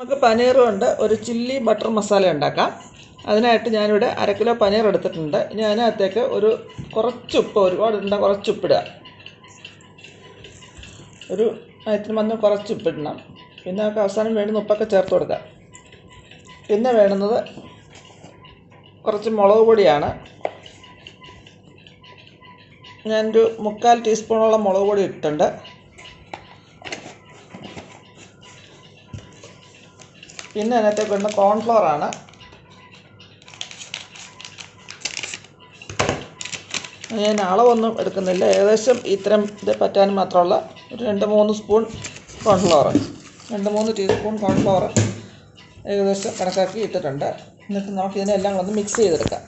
നമുക്ക് പനീർ കൊണ്ട് ഒരു ചില്ലി ബട്ടർ മസാല ഉണ്ടാക്കാം. അതിനായിട്ട് ഞാനിവിടെ 1/2 കിലോ പനീർ എടുത്തിട്ടുണ്ട്. ഇനി അതിനകത്തേക്ക് കുറച്ച് ഉപ്പ്, ഒരുപാട് ഇടണ്ട, കുറച്ച് ഉപ്പിടുക. ഇതിന് വന്ന് കുറച്ച് ഉപ്പിടണം. പിന്നെ നമുക്ക് അവസാനം വേണ്ടുന്ന ഉപ്പൊക്കെ ചേർത്ത് കൊടുക്കുക. പിന്നെ വേണ്ടുന്നത് കുറച്ച് മുളക് പൊടിയാണ്. ഞാനൊരു 3/4 ടീസ്പൂണോളം മുളക് പൊടി ഇട്ടിട്ടുണ്ട്. പിന്നെ അതിനകത്തേക്ക് വേണ്ട കോൺഫ്ലവറാണ്. ഞാൻ അളവൊന്നും എടുക്കുന്നില്ല, ഏകദേശം ഇത്തരം ഇത് പറ്റാൻ മാത്രമുള്ള ഒരു 2-3 സ്പൂൺ കോൺഫ്ലവർ, 2-3 ടീസ്പൂൺ കോൺഫ്ലവർ ഏകദേശം കണക്കാക്കി ഇട്ടിട്ടുണ്ട്. എന്നിട്ട് നമുക്ക് ഇതിനെല്ലാം ഒന്ന് മിക്സ് ചെയ്തെടുക്കാം.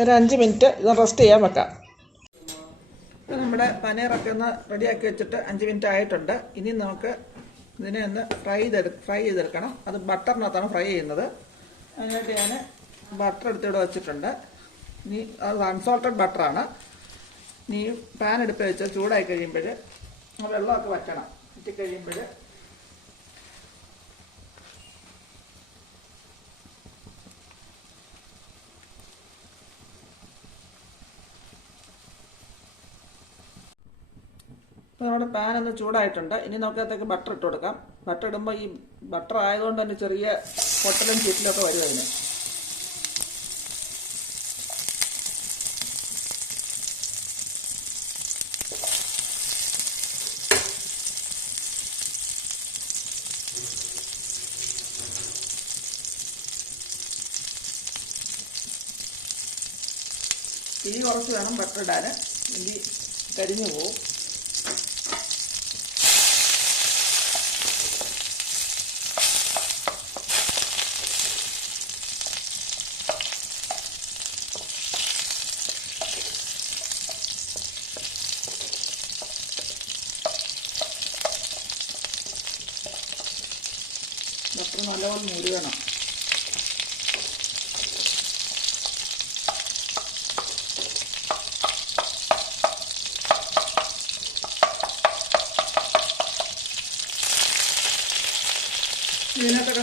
ഒരു 5 മിനിറ്റ് ഇത് റെസ്റ്റ് ചെയ്യാൻ വെക്കാം. നമ്മുടെ പനീറൊക്കെ ഒന്ന് റെഡിയാക്കി വെച്ചിട്ട് 5 മിനിറ്റ് ആയിട്ടുണ്ട്. ഇനി നമുക്ക് ഇതിനെ ഒന്ന് ഫ്രൈ ചെയ്തെടുക്കണം. അത് ബട്ടറിനകത്താണ് ഫ്രൈ ചെയ്യുന്നത്. അതിനായിട്ട് ഞാൻ ബട്ടർ എടുത്തിവിടെ വെച്ചിട്ടുണ്ട്. ഇനി അത് അൺസോൾട്ടഡ് ബട്ടറാണ്. ഇനി പാൻ എടുത്ത് വെച്ച് ചൂടായി കഴിയുമ്പോൾ വെള്ളമൊക്കെ വറ്റണം. വറ്റിക്കഴിയുമ്പോൾ ഇപ്പോൾ നമ്മുടെ പാൻ ഒന്ന് ചൂടായിട്ടുണ്ട്. ഇനി നമുക്കകത്തേക്ക് ബട്ടർ ഇട്ട് കൊടുക്കാം. ബട്ടർ ഇടുമ്പോൾ ഈ ബട്ടർ ആയതുകൊണ്ട് തന്നെ ചെറിയ പൊട്ടലും ചീറ്റിലൊക്കെ വരും അതിന്. തീ കുറച്ച് വേണം ബട്ടർ ഇടാൻ, എങ്കിൽ കരിഞ്ഞു പോവും. ബട്ടർ നല്ലപോലെ മുരുകണം. ഇതിനകത്തൊക്കെ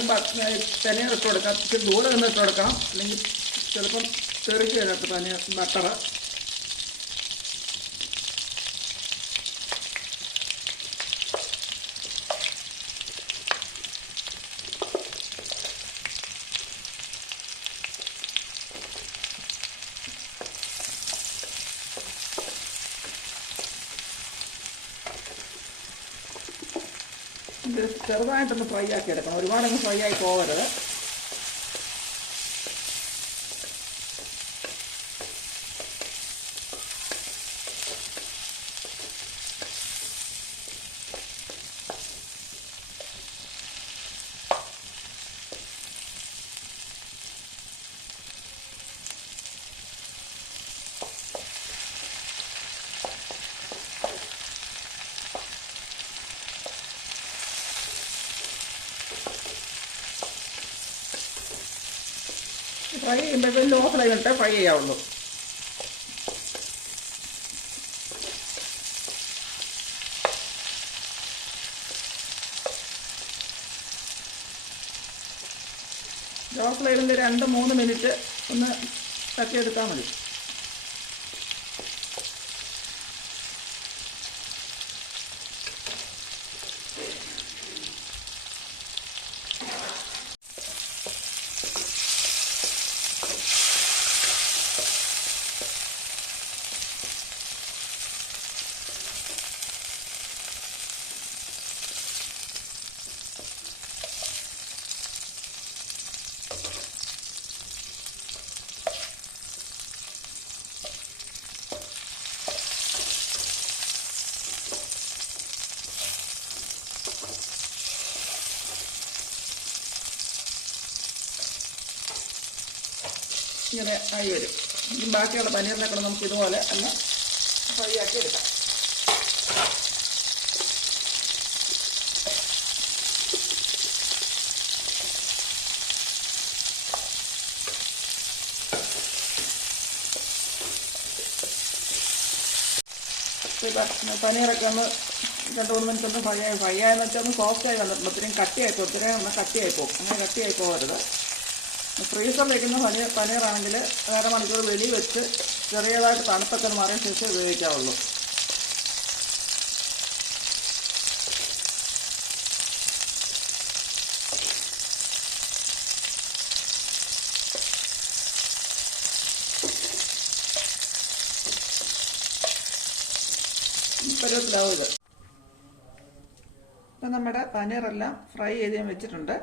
പനീർ ഇട്ട് കൊടുക്കാം. ഇച്ചിരി ദൂരെ നിന്ന് ഇട്ട് കൊടുക്കണം, അല്ലെങ്കിൽ ചിലപ്പം തെറിക്കും ഇതിനകത്ത് പനീർ ബട്ടർ. ഇത് ചെറുതായിട്ടൊന്ന് ഫ്രൈ ആക്കി എടുക്കണം, ഒരുപാടൊന്ന് ഫ്രൈ ആയി പോകരുത്. ഫ്രൈ ചെയ്യുമ്പോഴത്തേക്കും ലോ ഫ്ലെയിമിലിട്ട് ഫ്രൈ ചെയ്യാവുള്ളൂ. ലോ ഫ്ലെയിമിൽ 2-3 മിനിറ്റ് ഒന്ന് തട്ടിയെടുത്താൽ മതി. ഇങ്ങനെ ആയി വരും. ഇനി ബാക്കിയുള്ള പനീറിനെ കൂടെ നമുക്ക് ഇതുപോലെ ഒന്ന് ഫ്രൈ ആക്കി എടുക്കാം. പനീറൊക്കെ ഒന്ന് 2-3 മിനിറ്റ് ഒന്ന് ഫ്രൈ ആയെന്ന് വെച്ചാൽ ഒന്ന് സോഫ്റ്റായി വന്നിട്ടുണ്ട്. ഒത്തിരി കട്ടിയായി പോകും. അങ്ങനെ കട്ടിയായി പോകരുത്. ഫ്രീസറിൽ വയ്ക്കുന്ന പനീറാണെങ്കിൽ 1/2 മണിക്കൂർ വെളിയിൽ വെച്ച് ചെറിയതായിട്ട് തണുപ്പൊക്കെ മാറിയ ശേഷം ഉപയോഗിക്കാവുള്ളൂ. പരുവത്തിലാവും ഇത്. ഇപ്പം നമ്മുടെ പനീറെല്ലാം ഫ്രൈ ചെയ്ത് ഞാൻ വെച്ചിട്ടുണ്ട്.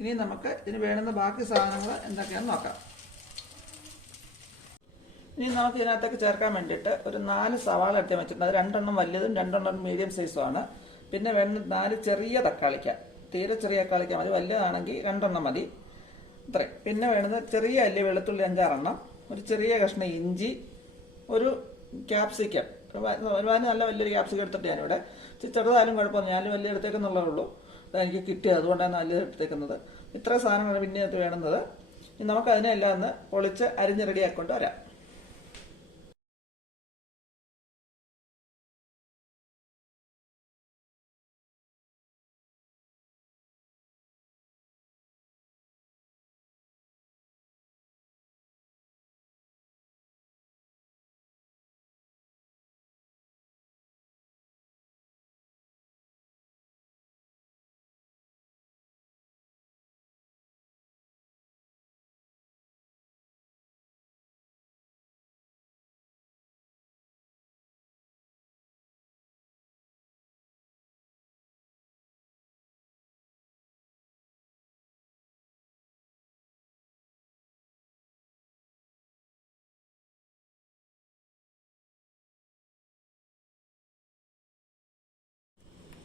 ഇനി നമുക്ക് ഇതിന് വേണ്ടുന്ന ബാക്കി സാധനങ്ങൾ എന്തൊക്കെയാണെന്ന് നോക്കാം. ഇനി നമുക്ക് ഇതിനകത്തേക്ക് ചേർക്കാൻ വേണ്ടിയിട്ട് ഒരു 4 സവാള എടുത്ത് വെച്ചിട്ടുണ്ട്. അത് 2 എണ്ണം വലിയതും 2 എണ്ണം മീഡിയം സൈസുമാണ്. പിന്നെ വേണ്ട 4 ചെറിയ തക്കാളിക്ക, തീരെ ചെറിയ തക്കാളിക്ക മതി. വലിയതാണെങ്കിൽ 2 എണ്ണം മതി. ഇത്രയും. പിന്നെ വേണ്ടത് ചെറിയ അല്ലി വെളുത്തുള്ളി 5-6 എണ്ണം, ഒരു ചെറിയ കഷ്ണം ഇഞ്ചി, ഒരു ക്യാപ്സിക്കം. നല്ല വലിയൊരു ക്യാപ്സിക്കം എടുത്തിട്ട് ഞാനിവിടെ ചെറുതായാലും കുഴപ്പമൊന്നും, ഞാൻ വലിയ എടുത്തേക്കെന്നുള്ളേ ഉള്ളൂ. അതെനിക്ക് കിട്ടിയത്, അതുകൊണ്ടാണ് നല്ല എടുത്തേക്കുന്നത്. ഇത്ര സാധനങ്ങൾ പിന്നെ അത് വേണ്ടുന്നത്. ഇനി നമുക്ക് അതിനെല്ലാം ഒന്ന് പൊളിച്ച് അരിഞ്ഞ് റെഡിയാക്കൊണ്ട് വരാം.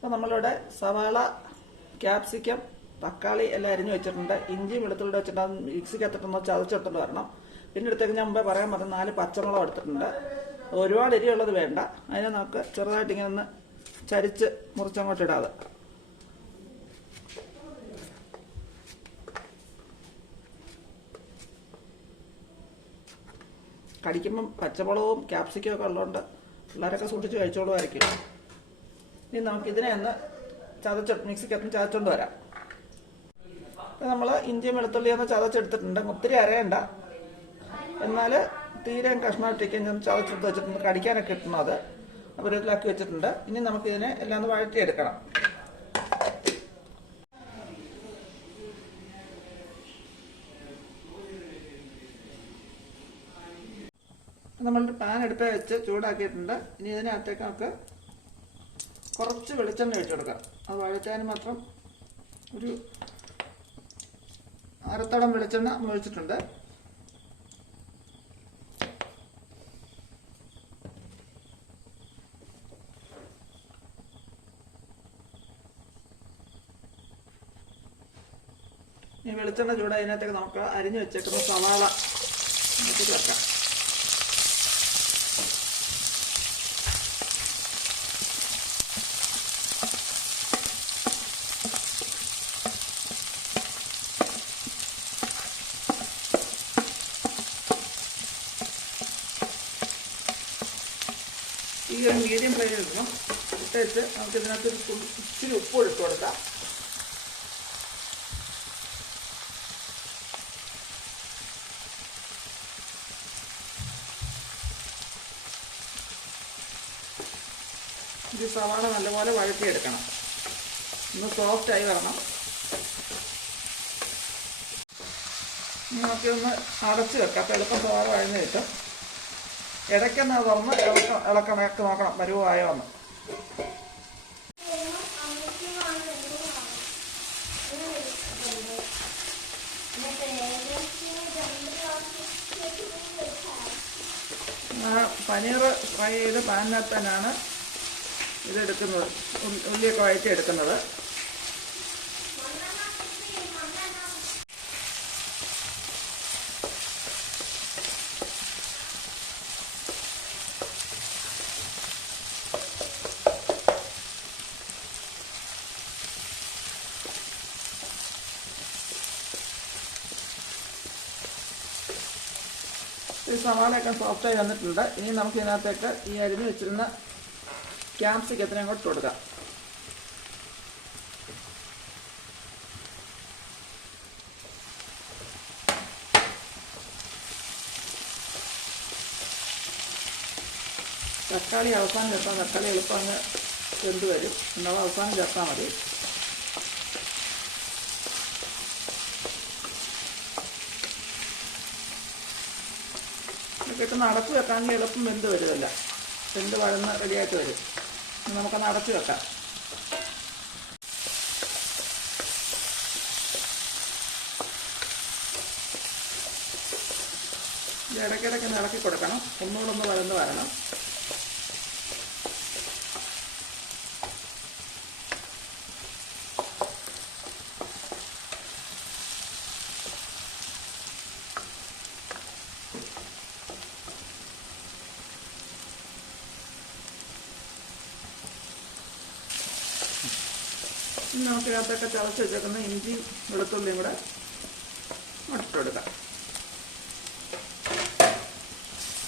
അപ്പോൾ നമ്മളിവിടെ സവാള, ക്യാപ്സിക്കം, തക്കാളി എല്ലാം അരിഞ്ഞു വെച്ചിട്ടുണ്ട്. ഇഞ്ചി വെളുത്തുള്ളി വെച്ചിട്ട് അത് മിക്സിക്ക് എത്തിട്ടൊന്ന് ചതച്ചെടുത്തോണ്ട് വരണം. പിന്നെ എടുത്തേക്ക് ഞാൻ മുമ്പേ പറയാൻ പറഞ്ഞ 4 പച്ചമുളക് എടുത്തിട്ടുണ്ട്. ഒരുപാട് എരിയുള്ളത് വേണ്ട. അതിനെ നമുക്ക് ചെറുതായിട്ട് ഇങ്ങനെ ഒന്ന് ചരിച്ച് മുറിച്ചങ്ങോട്ട് ഇടാതെ. കടിക്കുമ്പം പച്ചമുളകും ക്യാപ്സിക്കും ഒക്കെ ഉള്ളതുകൊണ്ട് പിള്ളേരൊക്കെ സൂക്ഷിച്ച് കഴിച്ചോളുമായിരിക്കും. ഇനി നമുക്ക് ഇതിനെ ഒന്ന് മിക്സിക്കകത്ത് ചതച്ചോണ്ട് വരാം. നമ്മൾ ഇഞ്ചിയും വെളുത്തുള്ളി ഒന്ന് ചതച്ചെടുത്തിട്ടുണ്ട്. ഒത്തിരി അരയണ്ട, എന്നാൽ തീരെ കഷ്ണമായിട്ടേക്ക് ഞാൻ ചതച്ചെടുത്ത് വെച്ചിട്ടുണ്ട്. കടിക്കാനൊക്കെ കിട്ടണം. അത് പരുവത്തിലാക്കി വെച്ചിട്ടുണ്ട്. ഇനി നമുക്കിതിനെ എല്ലാം ഒന്ന് വഴറ്റിയെടുക്കണം. നമ്മളൊരു പാൻ അടുപ്പേ വെച്ച് ചൂടാക്കിയിട്ടുണ്ട്. ഇനി ഇതിനകത്തേക്ക് നമുക്ക് കുറച്ച് വെളിച്ചെണ്ണ ഒഴിച്ചു കൊടുക്കാം. അത് വഴറ്റാൻ മാത്രം ഒരു അരത്തടം വെളിച്ചെണ്ണ ഒഴിച്ചിട്ടുണ്ട്. ഈ വെളിച്ചെണ്ണ ചൂടായി അതിനകത്തേക്ക് നമുക്ക് അരിഞ്ഞു വെച്ചേക്കുന്ന സവാള നമുക്ക് വെക്കാം. ഈ ഒരു മീഡിയം ഫ്ലെയിമിൽ വെക്കണം. ഇട്ട് നമുക്ക് ഇതിനകത്ത് ഇച്ചിരി ഉപ്പ് ഇട്ട് കൊടുക്കാം. ഇത് സവാള നല്ലപോലെ വഴറ്റിയെടുക്കണം. ഒന്ന് സോഫ്റ്റായി വരണം. നമുക്കൊന്ന് അടച്ച് വെക്കാം. അപ്പോൾ എളുപ്പം സവാള വഴഞ്ഞ് കിട്ടും. ഇടയ്ക്കൊന്ന് തുറന്ന് ഇളക്കി നോക്കണം പരുവായോ എന്ന്. പനീർ ഫ്രൈ ചെയ്ത് പാനിനകത്ത് തന്നെയാണ് ഇതെടുക്കുന്നത്, ഉള്ളിയൊക്കെ വഴറ്റി എടുക്കുന്നത്. സവാളയൊക്കെ സോഫ്റ്റായി വന്നിട്ടുണ്ട്. ഇനി നമുക്ക് ഇതിനകത്തേക്ക് ഈ അരിഞ്ഞ് വെച്ചിരുന്ന ക്യാപ്സിക്കത്തിനെ അങ്ങോട്ട് കൊടുക്കാം. തക്കാളി അവസാനം ചേർത്താൽ തക്കാളി എളുപ്പം അങ്ങ് വെന്ത് വരും. എന്നാൽ അവസാനം ചേർത്താൽ മതി. ഇതൊക്കെ അടച്ചു വെക്കാമെങ്കിൽ എളുപ്പം വെന്ത് വരുമല്ല, വെന്ത് വഴന്ന് റെഡിയായിട്ട് വരും. നമുക്കൊന്ന് അടച്ചു വെക്കാം. ഇത് ഇടയ്ക്കിടയ്ക്ക് ഇളക്കി കൊടുക്കണം. ഒന്നുകൂടെ ഒന്ന് വഴന്ന് വരണം. നമുക്ക് ഇതിനകത്തൊക്കെ ചതച്ച് വെച്ചേക്കുന്ന ഇഞ്ചിയും വെളുത്തുള്ളിയും കൂടെ ഇട്ടെടുക്കാം.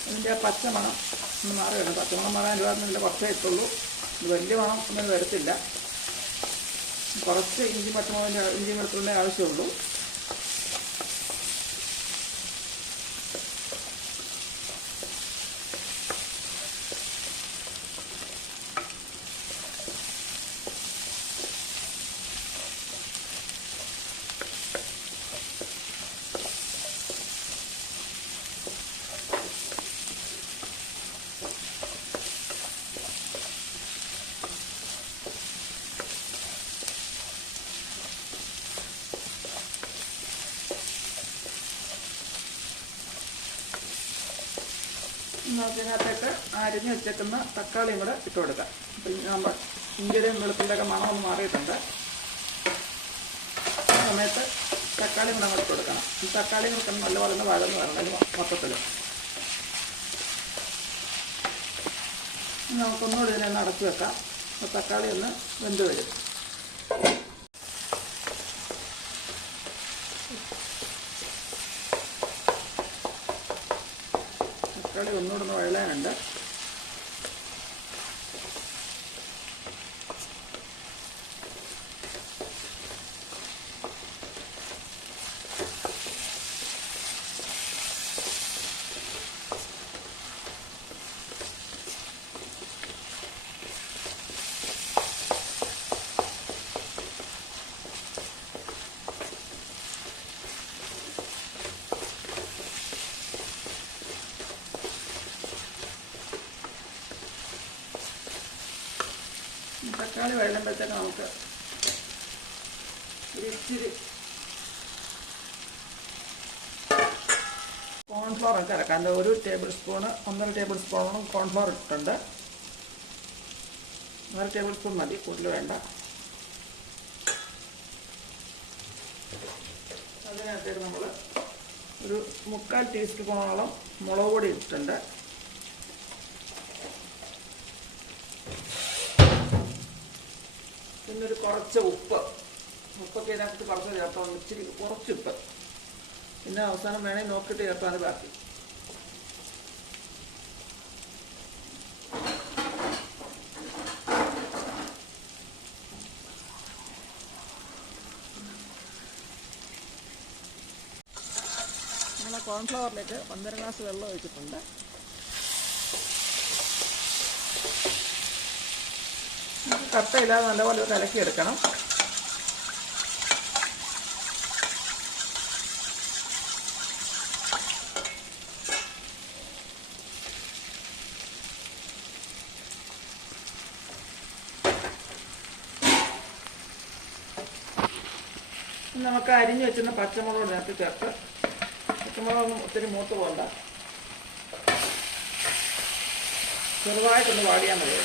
ഇതിൻ്റെ പച്ചമണം ഒന്ന് മാറി വരണം. പച്ചമണം മാറാൻ ഒരുപാടില്ല, കുറച്ചേ ഇട്ടുള്ളൂ. ഇത് വലിയ മണം ഒന്നും വരത്തില്ല. കുറച്ച് ഇഞ്ചി വെളുത്തുള്ളിൻ്റെ ആവശ്യമുള്ളൂ. നമുക്കിതിനകത്തേക്ക് അരിഞ്ഞ് വെച്ചേക്കുന്ന തക്കാളിയും കൂടെ ഇട്ട് കൊടുക്കാം. അപ്പം നമ്മൾ ഇഞ്ചിയുടെയും വെളുത്തുള്ളിയൊക്കെ മണം ഒന്ന് മാറിയിട്ടുണ്ട്. ആ സമയത്ത് തക്കാളിയും കൂടെ അങ്ങോട്ട് കൊടുക്കണം. ഈ തക്കാളിയും കൂടെ നല്ലപോലെ ഒന്ന് വഴന്ന് വരണം. അതിന് മൊത്തത്തിൽ നമുക്കൊന്നുകൂടി ഇതിനെ ഒന്ന് അടച്ചു വെക്കാം. തക്കാളി ഒന്ന് വെന്ത് വരും. തക്കാളി ഒന്നുകൂടെ ഒന്ന് വഴലാനുണ്ട്. തക്കാളി വഴലുമ്പോഴത്തേക്ക് നമുക്ക് ഇച്ചിരി കോൺഫ്ലവർ ഒക്കെ ഇറക്കാം. 1 ടേബിൾ സ്പൂണ് 1.5 ടേബിൾ സ്പൂണോളം കോൺഫ്ലവർ ഇട്ടിട്ടുണ്ട്. 1 ടേബിൾ സ്പൂൺ മതി, കൂടുതൽ വേണ്ട. അതിനകത്തേക്ക് നമ്മൾ ഒരു 3/4 ടീസ്പൂണോളം മുളക് പൊടി ഇട്ടിട്ടുണ്ട്. പിന്നൊരു കുറച്ച് ഉപ്പൊക്കെ ഇതിനകത്ത് കുറച്ച് ചേർത്താൽ ഇച്ചിരി കുറച്ച് ഉപ്പ്. പിന്നെ അവസാനം വേണമെങ്കിൽ നോക്കിയിട്ട് ചേർത്താൽ ബാക്കി. നമ്മൾ കോൺഫ്ലവറിലേക്ക് 1.5 ഗ്ലാസ് വെള്ളം ഒഴിച്ചിട്ടുണ്ട്. കട്ടയില്ലാതെ നല്ലപോലെ കലക്കിയെടുക്കണം. നമുക്ക് അരിഞ്ഞു വെച്ചിരുന്ന പച്ചമുളക് ഇതിനകത്ത് ചേർത്ത്, പച്ചമുളകൊന്നും ഒത്തിരി മൂത്ത് പോകണ്ട, ചെറുതായിട്ടൊന്ന് വാടിയാൽ മതി.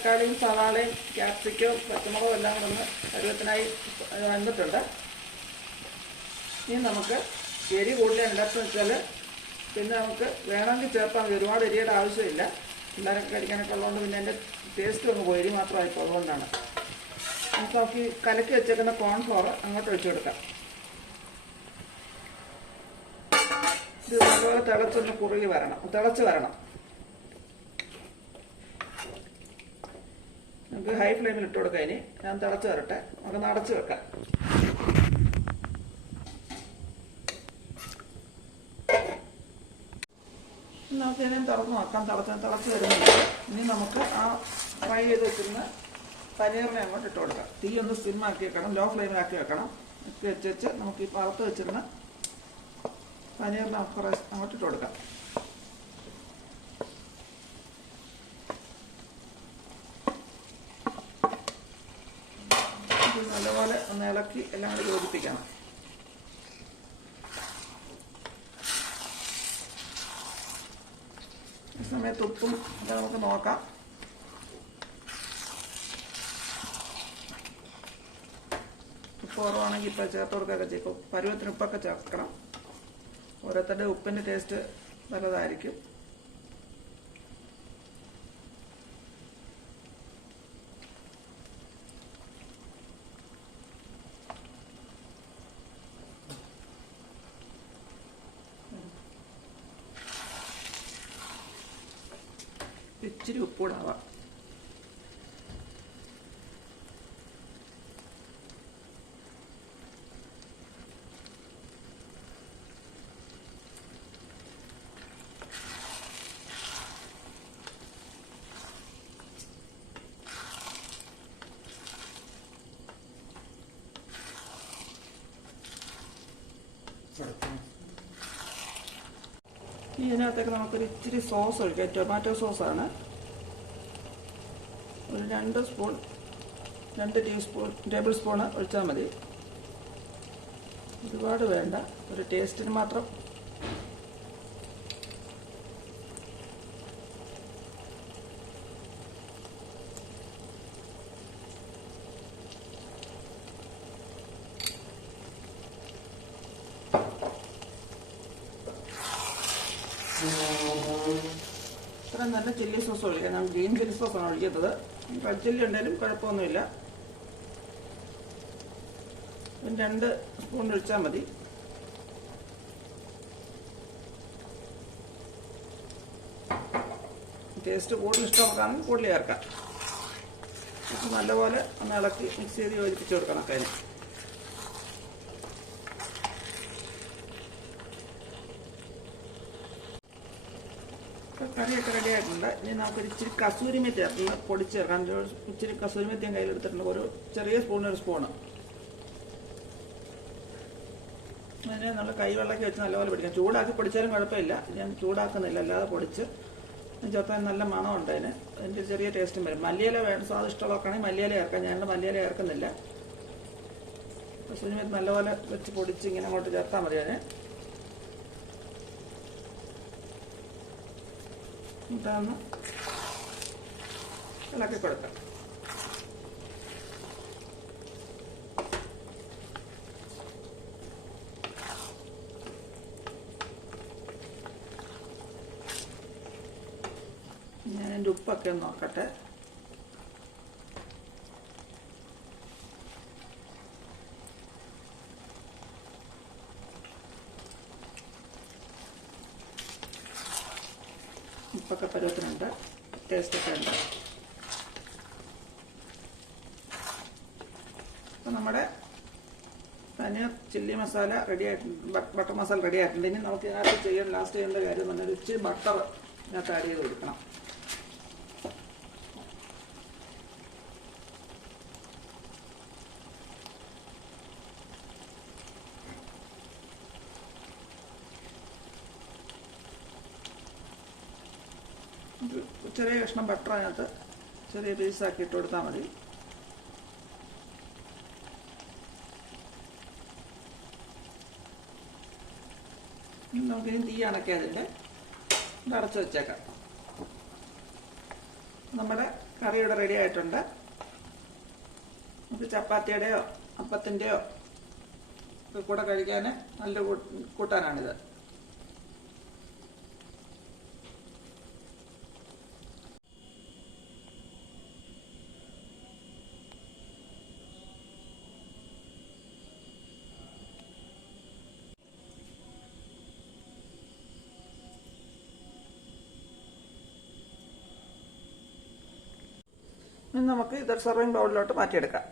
തക്കാളിയും സവാളയും ക്യാപ്സിക്കവും പച്ചമുളകും എല്ലാം കൂടെ ഒന്ന് പരുവത്തിനായി വന്നിട്ടുണ്ട്. ഇനി നമുക്ക് എരി കൂടുതൽ ഉണ്ടാക്കുന്ന വെച്ചാൽ പിന്നെ നമുക്ക് വേണമെങ്കിൽ ചേർത്താൽ മതി. ഒരുപാട് എരിയുടെ ആവശ്യമില്ല. പിള്ളേരൊക്കെ കഴിക്കാനൊക്കെ ഉള്ളതുകൊണ്ട് പിന്നെ എൻ്റെ ടേസ്റ്റ് അങ്ങ് പോയി, എരി മാത്രമായിപ്പോൾ അതുകൊണ്ടാണ്. നമുക്ക് കലക്കി വെച്ചേക്കുന്ന കോൺഫ്ലവർ അങ്ങോട്ട് ഒഴിച്ചു കൊടുക്കാം. ഇത് നല്ലപോലെ തിളച്ചൊന്ന് കുറുകി വരണം, തിളച്ച് വരണം. നമുക്ക് ഹൈ ഫ്ലെയിമിൽ ഇട്ട് കൊടുക്കാം. ഇനി ഞാൻ തിളച്ച് വരട്ടെ, നമുക്ക് അടച്ച് വെക്കാം. നമുക്ക് ഇതിനെ തുറന്ന് നോക്കാം. തിളച്ച് വരുന്നുണ്ട്. ഇനി നമുക്ക് ആ ഫ്രൈ ചെയ്ത് വെച്ചിരുന്ന പനീറിനെ അങ്ങോട്ട് ഇട്ട് കൊടുക്കാം. തീ ഒന്ന് സ്ലിമ്മാക്കി വെക്കണം, ലോ ഫ്ലെയിമിലാക്കി വെക്കണം. വെച്ച് നമുക്ക് ഈ വറുത്ത് വെച്ചിരുന്ന പനീറിനെ അങ്ങോട്ട് ഇട്ട് കൊടുക്കാം. ഇത് നല്ലപോലെ ഒന്ന് ഇളക്കി എല്ലാം കൂടി യോജിപ്പിക്കണം. ഈ സമയത്ത് ഉപ്പും ഒക്കെ നമുക്ക് നോക്കാം. ഉപ്പ് കുറവാണെങ്കിൽ ഇപ്പോൾ ചേർത്ത് കൊടുക്കുകയൊക്കെ ചെയ്യും. പരുവത്തിന് ഉപ്പൊക്കെ ചേർക്കണം. ഓരോരുത്തരുടെ ഉപ്പിൻ്റെ ടേസ്റ്റ് നല്ലതായിരിക്കും. ഇച്ചിരി ഉപ്പൂടാവാം. ഇതിനകത്തേക്ക് നമുക്കൊരു ഇച്ചിരി സോസ് ഒഴിക്കാം. ടൊമാറ്റോ സോസാണ്. ഒരു 2 ടേബിൾ സ്പൂണ് ഒഴിച്ചാൽ മതി. ഒരുപാട് വേണ്ട, ഒരു ടേസ്റ്റിന് മാത്രം. ഇത്ര നല്ല ചില്ലി സോസ് ഒഴിക്കാം. ഞാൻ ഗ്രീൻ ചില്ലി സോസാണ് ഒഴിക്കുന്നത്. റെഡ് ചില്ലി ഉണ്ടെങ്കിലും കുഴപ്പമൊന്നുമില്ല. 2 സ്പൂൺ ഒഴിച്ചാൽ മതി. ടേസ്റ്റ് കൂടുതൽ ഇഷ്ടമാണെങ്കിൽ കൂടുതൽ ചേർക്കാം. നല്ലപോലെ ഒന്ന് ഇളക്കി മിക്സ് ചെയ്ത് യോജിപ്പിച്ച് കൊടുക്കണം. കഴിഞ്ഞ് കറിയൊക്കെ റെഡി ആയിട്ടുണ്ട്. ഇനി നമുക്കൊരു ഇച്ചിരി കസൂരി മെത്തി പൊടിച്ച് ചേർക്കാം. ഇച്ചിരി കസൂരി മെത്തി ഞാൻ കയ്യിലെടുത്തിട്ടുണ്ട്. ഒരു ചെറിയ സ്പൂണ്, ഒരു സ്പൂണ്. അതിനെ നമ്മൾ കൈവെള്ളക്കി വെച്ച് നല്ലപോലെ പൊടിക്കാം. ചൂടാക്കി പൊടിച്ചാലും കുഴപ്പമില്ല. ഞാൻ ചൂടാക്കുന്നില്ല, അല്ലാതെ പൊടിച്ച് ചേർത്താൻ നല്ല മണമുണ്ട്. അതിൻ്റെ ചെറിയ ടേസ്റ്റും വരും. മല്ലിയില വേണ്ട, സ്വാദ് ഇഷ്ടമുള്ളവർക്കാണെങ്കിൽ മല്ലിയില ചേർക്കാം. ഞാൻ മല്ലിയില ചേർക്കുന്നില്ല. കസൂരി മെത്തി നല്ലപോലെ വെച്ച് പൊടിച്ച് ഇങ്ങനെ അങ്ങോട്ട് ചേർത്താൽ മതി. അതിന് ഇതൊന്ന് ഇളക്കി കൊടുക്കാം. ഞാൻ എൻ്റെ ഉപ്പൊക്കെ ഒന്ന് നോക്കട്ടെ. ഉപ്പൊക്കെ പരുവത്തിനുണ്ട്, ടേസ്റ്റൊക്കെ ഉണ്ട്. അപ്പം നമ്മുടെ പനീർ ചില്ലി മസാല റെഡി ആയിട്ടുണ്ട്, ബട്ടർ മസാല റെഡി ആയിട്ടുണ്ട്. ഇനി നമുക്ക് ഇതിനകത്ത് ലാസ്റ്റ് ചെയ്യേണ്ട കാര്യം എന്ന് പറഞ്ഞാൽ ഇച്ചിരി ബട്ടർ ഇതിനകത്ത് ആഡ് ചെയ്ത് കൊടുക്കണം. ചെറിയ കഷ്ണം ബട്ടർ അതിനകത്ത് ചെറിയ പീസാക്കി ഇട്ട് കൊടുത്താൽ മതി. നമുക്കിനി തീ അണക്കി അതിൻ്റെ അടച്ചു വെച്ചേക്കാം. നമ്മുടെ കറി ഇവിടെ റെഡി ആയിട്ടുണ്ട്. നമുക്ക് ചപ്പാത്തിയുടെയോ അപ്പത്തിൻ്റെയോ കൂടെ കഴിക്കാൻ നല്ല കൂട്ടാനാണിത്. ഇനി നമുക്ക് ഇത് സെർവിങ് ബൗളിലോട്ട് മാറ്റിയെടുക്കാം.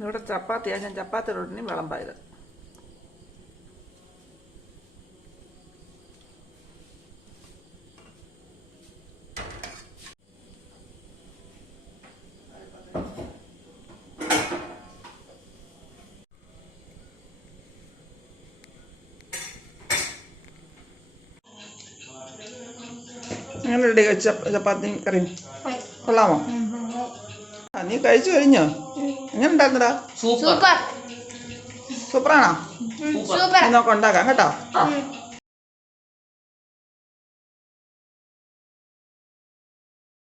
ഇവിടെ ചപ്പാത്തിയാണ്, ഞാൻ ചപ്പാത്തി റൊട്ടിന് വിളമ്പായത്. അങ്ങനെ റെഡി ചപ്പാത്തി കറിയും കൊള്ളാമോ? നീ കഴിച്ചു കഴിഞ്ഞോ? എങ്ങനെ ഉണ്ടായിരുന്നടാ? സൂപ്പർ. സൂപ്പറാണോ? നോക്കാം, ഉണ്ടാക്കാം കേട്ടോ.